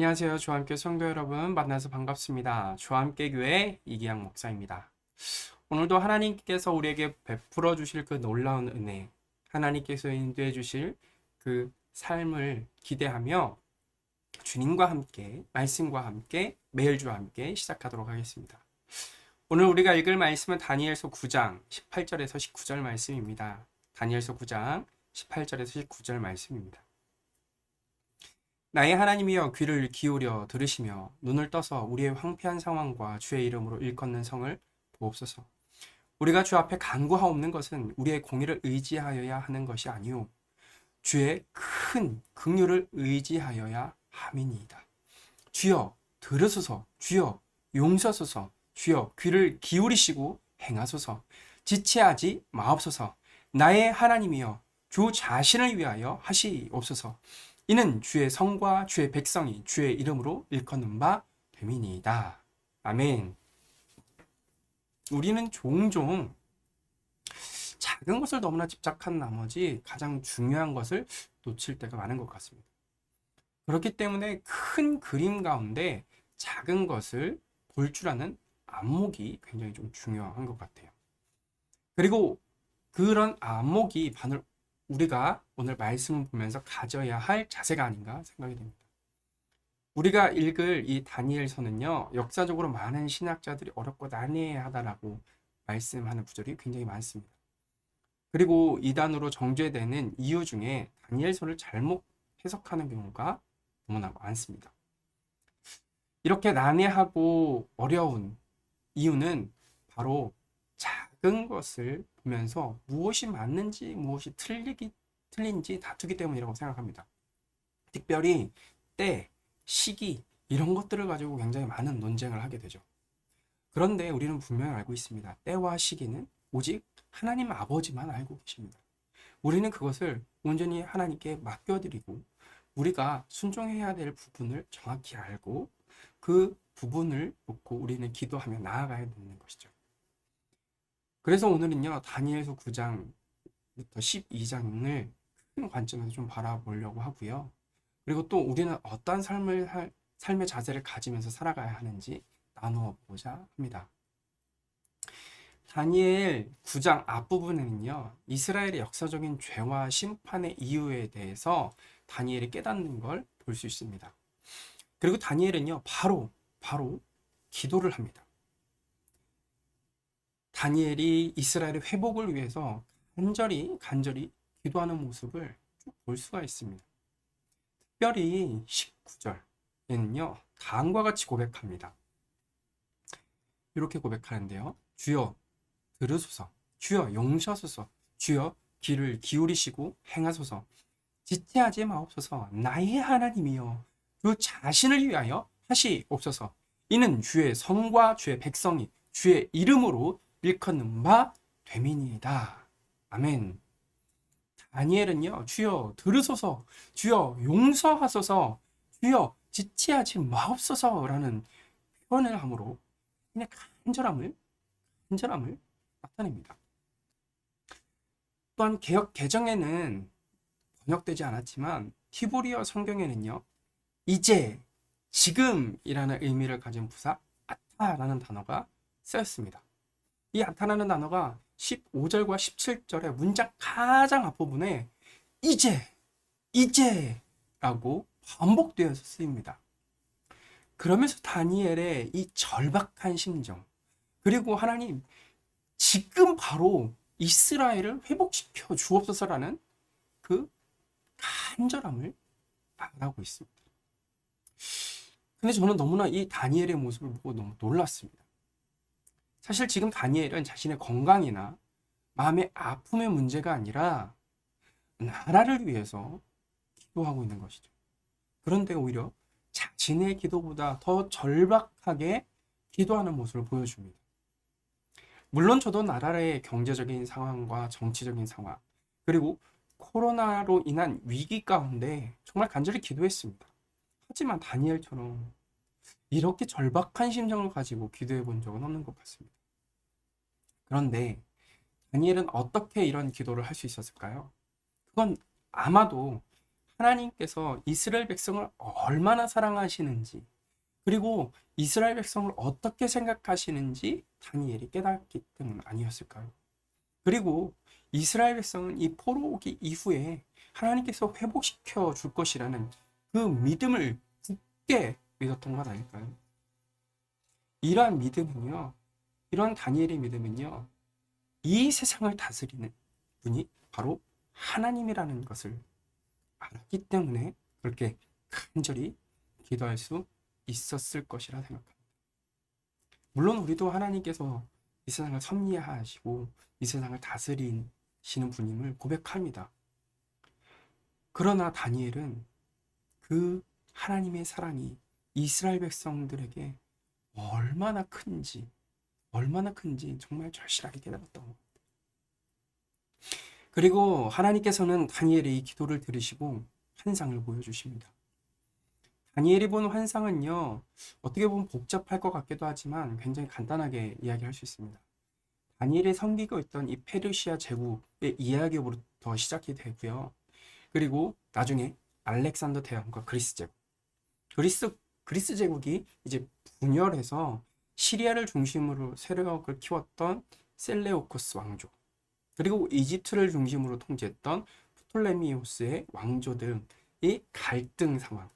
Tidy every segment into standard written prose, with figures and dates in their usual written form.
안녕하세요. 주함께 성도 여러분 만나서 반갑습니다. 주함께 교회 이기양 목사입니다. 오늘도 하나님께서 우리에게 베풀어 주실 그 놀라운 은혜, 하나님께서 인도해 주실 그 삶을 기대하며 주님과 함께, 말씀과 함께, 매일 주와 함께 시작하도록 하겠습니다. 오늘 우리가 읽을 말씀은 다니엘서 9장 18절에서 19절 말씀입니다. 다니엘서 9장 18절에서 19절 말씀입니다. 나의 하나님이여 귀를 기울여 들으시며 눈을 떠서 우리의 황폐한 상황과 주의 이름으로 일컫는 성을 보옵소서. 우리가 주 앞에 간구하옵는 것은 우리의 공의를 의지하여야 하는 것이 아니오 주의 큰 긍휼을 의지하여야 함이니이다. 주여 들으소서. 주여 용서소서. 주여 귀를 기울이시고 행하소서. 지체하지 마옵소서. 나의 하나님이여 주 자신을 위하여 하시옵소서. 이는 주의 성과 주의 백성이 주의 이름으로 일컫는 바 됨이니이다. 아멘. 우리는 종종 작은 것을 너무나 집착한 나머지 가장 중요한 것을 놓칠 때가 많은 것 같습니다. 그렇기 때문에 큰 그림 가운데 작은 것을 볼 줄 아는 안목이 굉장히 좀 중요한 것 같아요. 그리고 그런 안목이 바로 우리가 오늘 말씀을 보면서 가져야 할 자세가 아닌가 생각이 됩니다. 우리가 읽을 이 다니엘서는요, 역사적으로 많은 신학자들이 어렵고 난해하다라고 말씀하는 구절이 굉장히 많습니다. 그리고 이단으로 정죄되는 이유 중에 다니엘서를 잘못 해석하는 경우가 너무나 많습니다. 이렇게 난해하고 어려운 이유는 바로 작은 것을 보면서 무엇이 맞는지 무엇이 틀린지 다투기 때문이라고 생각합니다. 특별히 때, 시기 이런 것들을 가지고 굉장히 많은 논쟁을 하게 되죠. 그런데 우리는 분명히 알고 있습니다. 때와 시기는 오직 하나님 아버지만 알고 계십니다. 우리는 그것을 온전히 하나님께 맡겨드리고 우리가 순종해야 될 부분을 정확히 알고 그 부분을 놓고 우리는 기도하며 나아가야 되는 것이죠. 그래서 오늘은요, 다니엘서 9장부터 12장을 큰 관점에서 좀 바라보려고 하고요. 그리고 또 우리는 어떤 삶의 자세를 가지면서 살아가야 하는지 나누어 보고자 합니다. 다니엘 9장 앞부분에는요, 이스라엘의 역사적인 죄와 심판의 이유에 대해서 다니엘이 깨닫는 걸 볼 수 있습니다. 그리고 다니엘은요, 바로 기도를 합니다. 다니엘이 이스라엘의 회복을 위해서 간절히 기도하는 모습을 쭉 볼 수가 있습니다. 특별히 19절에는요, 다음과 같이 고백합니다. 이렇게 고백하는데요. 주여 들으소서. 주여 용서소서. 주여 귀를 기울이시고 행하소서. 지체하지 마옵소서. 나의 하나님이여 주 자신을 위하여 하시옵소서. 이는 주의 성과 주의 백성이 주의 이름으로 일컫는 바 됨이니이다. 아멘. 다니엘은요, 주여 들으소서, 주여 용서하소서, 주여 지체하지 마옵소서라는 표현을 함으로 그냥 간절함을 나타냅니다. 또한 개역 개정에는 번역되지 않았지만 히브리어 성경에는요, 이제, 지금이라는 의미를 가진 부사 아타라는 단어가 쓰였습니다. 이 아타라는 단어가 15절과 17절의 문장 가장 앞부분에 이제라고 반복되어서 쓰입니다. 그러면서 다니엘의 이 절박한 심정, 그리고 하나님 지금 바로 이스라엘을 회복시켜 주옵소서라는 그 간절함을 말하고 있습니다. 근데 저는 너무나 이 다니엘의 모습을 보고 너무 놀랐습니다. 사실 지금 다니엘은 자신의 건강이나 마음의 아픔의 문제가 아니라 나라를 위해서 기도하고 있는 것이죠. 그런데 오히려 자신의 기도보다 더 절박하게 기도하는 모습을 보여줍니다. 물론 저도 나라의 경제적인 상황과 정치적인 상황, 그리고 코로나로 인한 위기 가운데 정말 간절히 기도했습니다. 하지만 다니엘처럼 이렇게 절박한 심정을 가지고 기도해 본 적은 없는 것 같습니다. 그런데 다니엘은 어떻게 이런 기도를 할 수 있었을까요? 그건 아마도 하나님께서 이스라엘 백성을 얼마나 사랑하시는지, 그리고 이스라엘 백성을 어떻게 생각하시는지 다니엘이 깨닫기 때문 아니었을까요? 그리고 이스라엘 백성은 이 포로 오기 이후에 하나님께서 회복시켜 줄 것이라는 그 믿음을 굳게 믿었던 것 아닐까요? 이러한 믿음은요, 이런 다니엘의 믿음은요, 이 세상을 다스리는 분이 바로 하나님이라는 것을 알았기 때문에 그렇게 간절히 기도할 수 있었을 것이라 생각합니다. 물론 우리도 하나님께서 이 세상을 섭리하시고 이 세상을 다스리시는 분임을 고백합니다. 그러나 다니엘은 그 하나님의 사랑이 이스라엘 백성들에게 얼마나 큰지 정말 절실하게 깨달았던 것 같아요. 그리고 하나님께서는 다니엘의 이 기도를 들으시고 환상을 보여주십니다. 다니엘이 본 환상은요, 어떻게 보면 복잡할 것 같기도 하지만 굉장히 간단하게 이야기할 수 있습니다. 다니엘이 섬기고 있던 이 페르시아 제국의 이야기부터 시작이 되고요. 그리고 나중에 알렉산더 대왕과 그리스 제국, 그리스 제국이 이제 분열해서 시리아를 중심으로 세력을 키웠던 셀레우코스 왕조, 그리고 이집트를 중심으로 통치했던 프톨레미우스의 왕조들의 갈등 상황,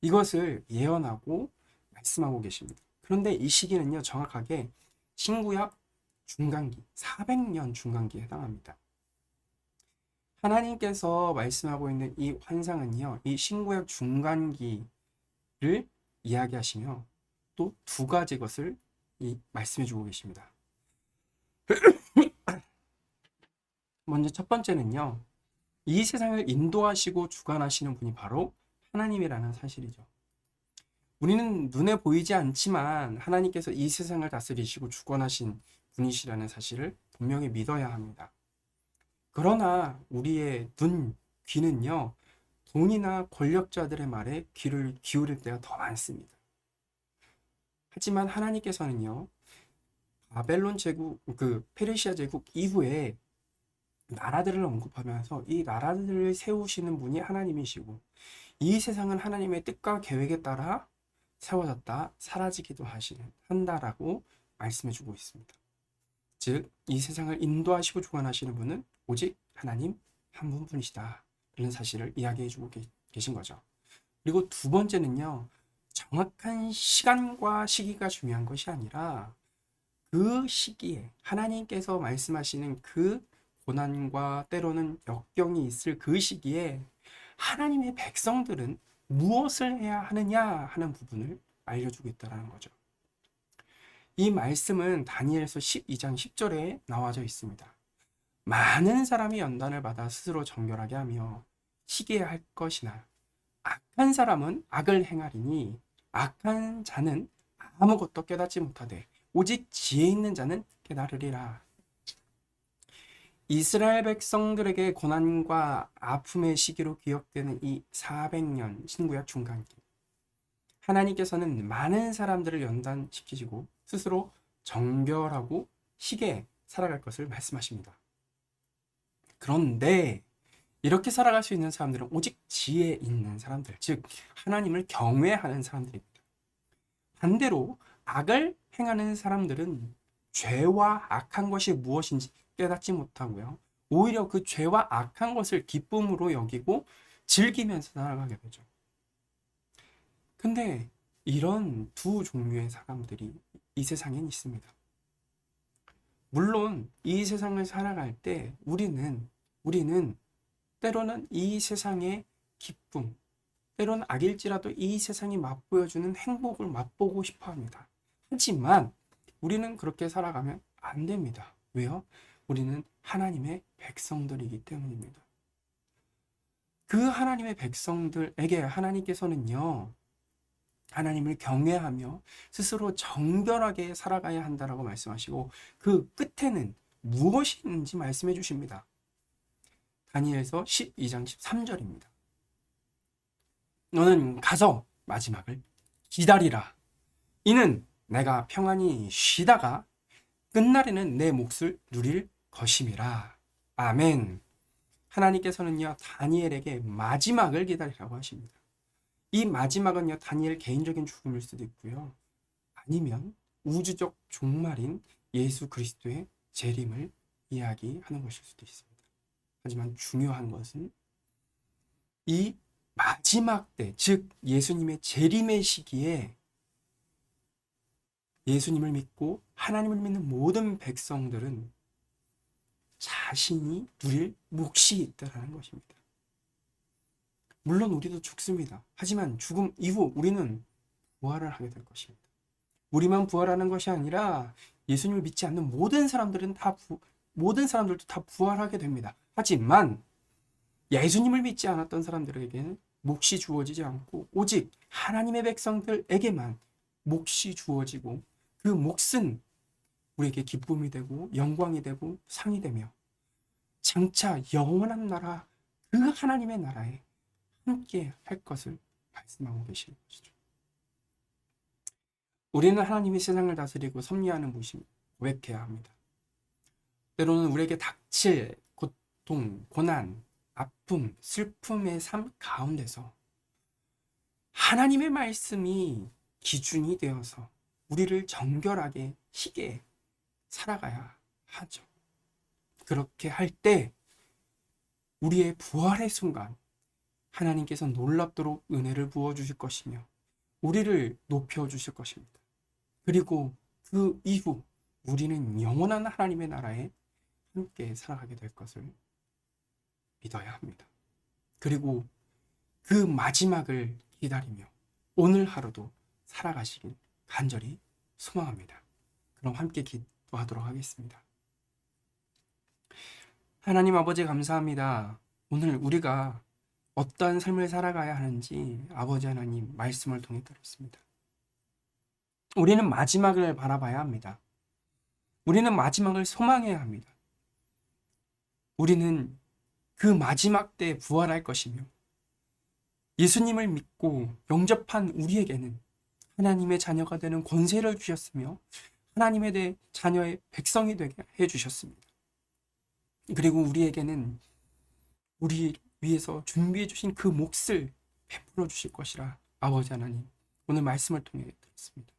이것을 예언하고 말씀하고 계십니다. 그런데 이 시기는요, 정확하게 신구약 중간기, 400년 중간기에 해당합니다. 하나님께서 말씀하고 있는 이 환상은요, 이 신구약 중간기를 이야기하시며 또 두 가지 것을 말씀해 주고 계십니다. 먼저 첫 번째는요, 이 세상을 인도하시고 주관하시는 분이 바로 하나님이라는 사실이죠. 우리는 눈에 보이지 않지만 하나님께서 이 세상을 다스리시고 주관하신 분이시라는 사실을 분명히 믿어야 합니다. 그러나 우리의 눈, 귀는요, 돈이나 권력자들의 말에 귀를 기울일 때가 더 많습니다. 하지만 하나님께서는요, 바벨론 제국, 페르시아 제국 이후에 나라들을 언급하면서 이 나라들을 세우시는 분이 하나님이시고, 이 세상은 하나님의 뜻과 계획에 따라 세워졌다 사라지기도 한다라고 말씀해 주고 있습니다. 즉, 이 세상을 인도하시고 주관하시는 분은 오직 하나님 한 분뿐이시다, 이런 사실을 이야기해 주고 계신 거죠. 그리고 두 번째는요, 정확한 시간과 시기가 중요한 것이 아니라 그 시기에 하나님께서 말씀하시는 그 고난과 때로는 역경이 있을 그 시기에 하나님의 백성들은 무엇을 해야 하느냐 하는 부분을 알려주고 있다는 거죠. 이 말씀은 다니엘서 12장 10절에 나와져 있습니다. 많은 사람이 연단을 받아 스스로 정결하게 하며 시기에 할 것이나 악한 사람은 악을 행하리니 악한 자는 아무것도 깨닫지 못하되 오직 지혜 있는 자는 깨달으리라. 이스라엘 백성들에게 고난과 아픔의 시기로 기억되는 이 400년 신구약 중간기, 하나님께서는 많은 사람들을 연단시키시고 스스로 정결하고 희게 살아갈 것을 말씀하십니다. 그런데 이렇게 살아갈 수 있는 사람들은 오직 지혜 있는 사람들, 즉 하나님을 경외하는 사람들입니다. 반대로 악을 행하는 사람들은 죄와 악한 것이 무엇인지 깨닫지 못하고요, 오히려 그 죄와 악한 것을 기쁨으로 여기고 즐기면서 살아가게 되죠. 근데 이런 두 종류의 사람들이 이 세상엔 있습니다. 물론 이 세상을 살아갈 때 우리는 때로는 이 세상의 기쁨, 때로는 악일지라도 이 세상이 맛보여주는 행복을 맛보고 싶어 합니다. 하지만 우리는 그렇게 살아가면 안 됩니다. 왜요? 우리는 하나님의 백성들이기 때문입니다. 그 하나님의 백성들에게 하나님께서는요, 하나님을 경외하며 스스로 정결하게 살아가야 한다라고 말씀하시고 그 끝에는 무엇이 있는지 말씀해 주십니다. 다니엘서 12장 13절입니다. 너는 가서 마지막을 기다리라. 이는 내가 평안히 쉬다가 끝날에는 내 몫을 누릴 것임이라. 아멘. 하나님께서는요, 다니엘에게 마지막을 기다리라고 하십니다. 이 마지막은요, 다니엘 개인적인 죽음일 수도 있고요. 아니면 우주적 종말인 예수 그리스도의 재림을 이야기하는 것일 수도 있습니다. 하지만 중요한 것은 이 마지막 때, 즉 예수님의 재림의 시기에 예수님을 믿고 하나님을 믿는 모든 백성들은 자신이 누릴 몫이 있다는 것입니다. 물론 우리도 죽습니다. 하지만 죽음 이후 우리는 부활을 하게 될 것입니다. 우리만 부활하는 것이 아니라 예수님을 믿지 않는 모든 사람들도 다 부활하게 됩니다. 하지만 예수님을 믿지 않았던 사람들에게는 몫이 주어지지 않고 오직 하나님의 백성들에게만 몫이 주어지고 그 몫은 우리에게 기쁨이 되고 영광이 되고 상이 되며 장차 영원한 나라, 그 하나님의 나라에 함께 할 것을 말씀하고 계시는 것이죠. 우리는 하나님이 세상을 다스리고 섭리하는 분이심을 고백해야 합니다. 때로는 우리에게 닥칠 고통, 고난, 아픔, 슬픔의 삶 가운데서 하나님의 말씀이 기준이 되어서 우리를 정결하게 희게 살아가야 하죠. 그렇게 할 때 우리의 부활의 순간 하나님께서 놀랍도록 은혜를 부어주실 것이며 우리를 높여주실 것입니다. 그리고 그 이후 우리는 영원한 하나님의 나라에 함께 살아가게 될 것을 믿어야 합니다. 그리고 그 마지막을 기다리며 오늘 하루도 살아가시길 간절히 소망합니다. 그럼 함께 기도하도록 하겠습니다. 하나님 아버지 감사합니다. 오늘 우리가 어떠한 삶을 살아가야 하는지 아버지 하나님 말씀을 통해 들었습니다. 우리는 마지막을 바라봐야 합니다. 우리는 마지막을 소망해야 합니다. 우리는 그 마지막 때 부활할 것이며 예수님을 믿고 영접한 우리에게는 하나님의 자녀가 되는 권세를 주셨으며 하나님의 자녀의 백성이 되게 해주셨습니다. 그리고 우리에게는 우리 위해서 준비해 주신 그 몫을 베풀어 주실 것이라 아버지 하나님 오늘 말씀을 통해 들었습니다.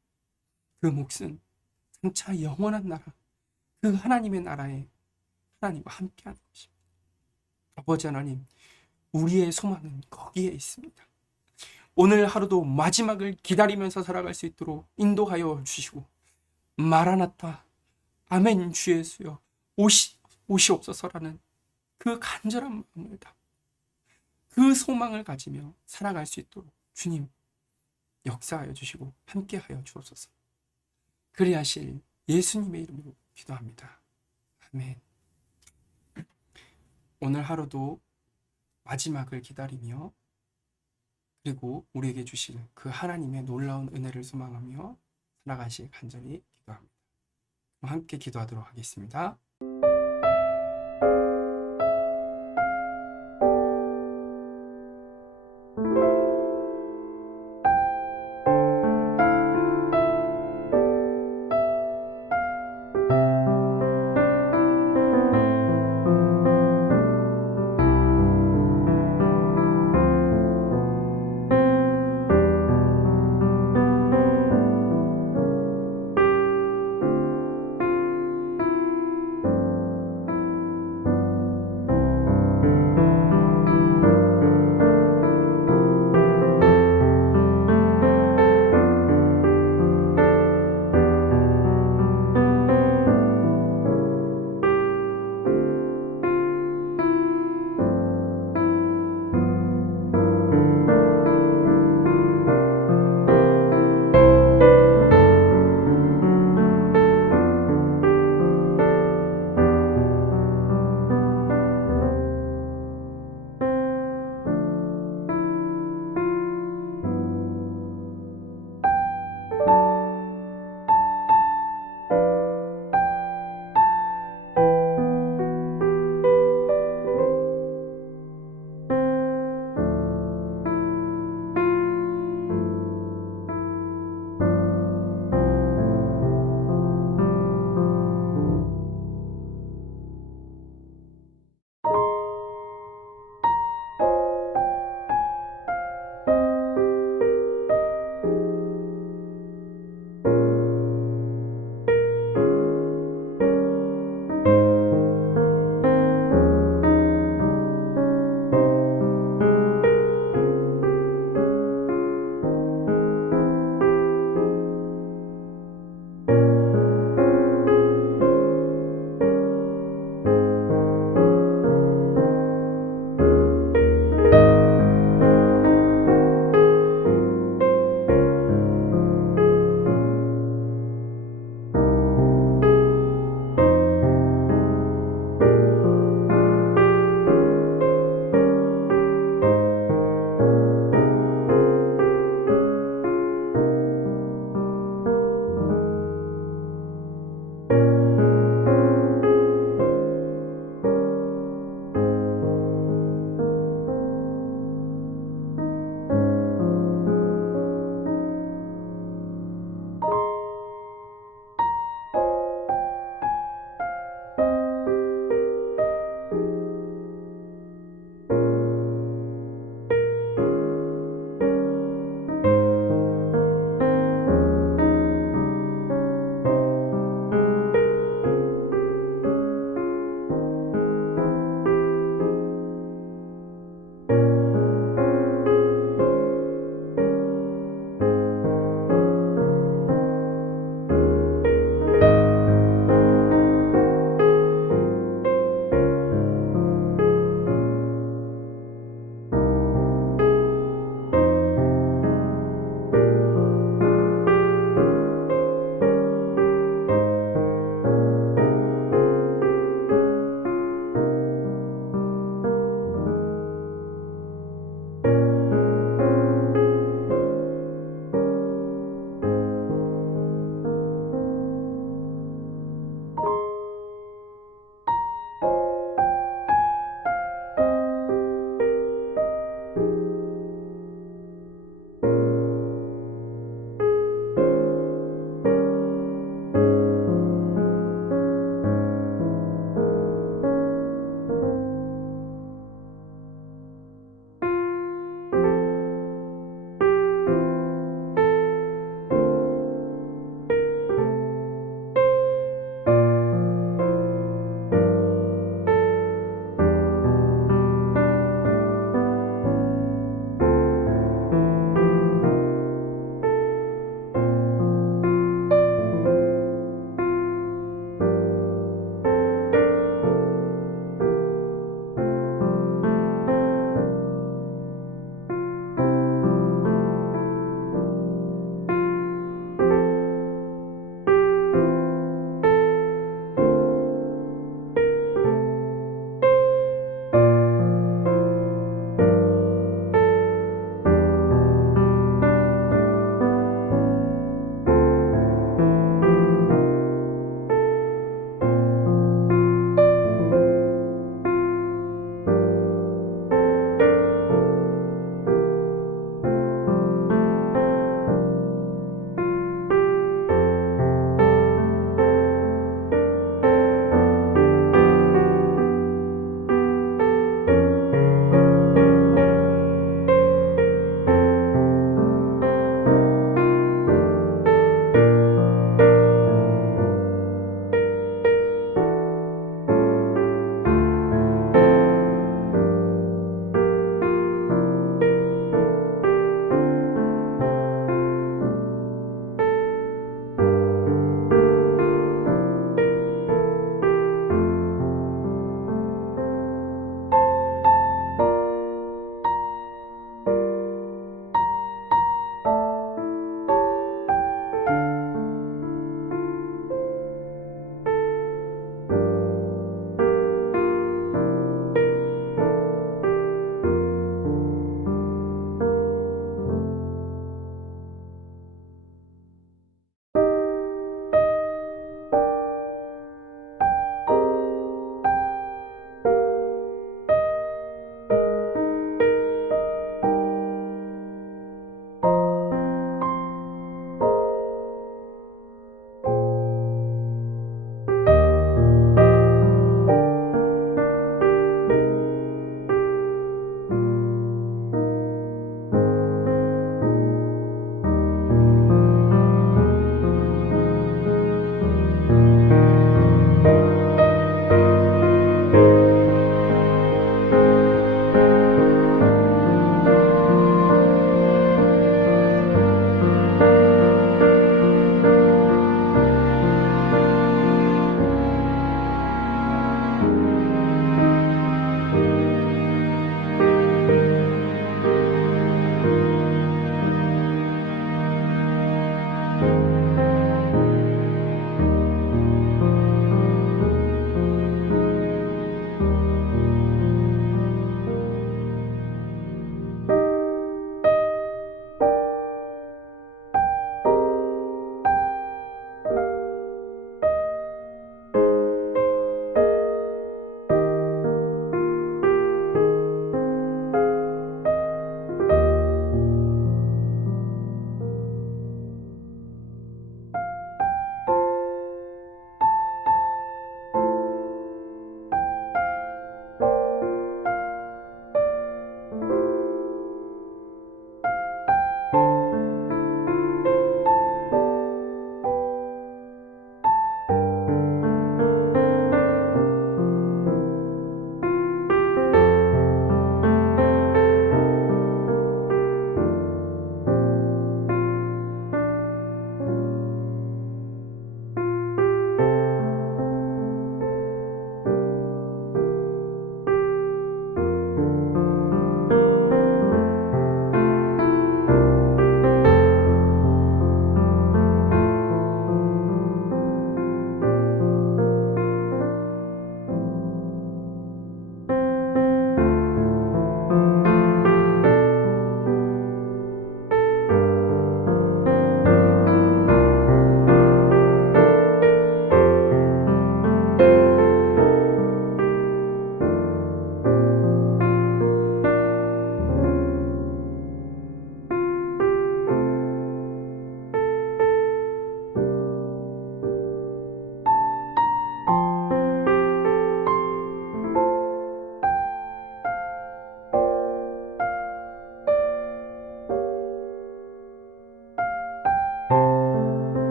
그 몫은 장차 영원한 나라, 그 하나님의 나라에 하나님과 함께하는 것입니다. 아버지 하나님, 우리의 소망은 거기에 있습니다. 오늘 하루도 마지막을 기다리면서 살아갈 수 있도록 인도하여 주시고 마라나타, 아멘 주 예수여 오시옵소서라는 그 간절한 마음을 다 그 소망을 가지며 살아갈 수 있도록 주님 역사하여 주시고 함께하여 주옵소서. 그리하실 예수님의 이름으로 기도합니다. 아멘. 오늘 하루도 마지막을 기다리며 그리고 우리에게 주실 그 하나님의 놀라운 은혜를 소망하며 살아가실 간절히 기도합니다. 함께 기도하도록 하겠습니다.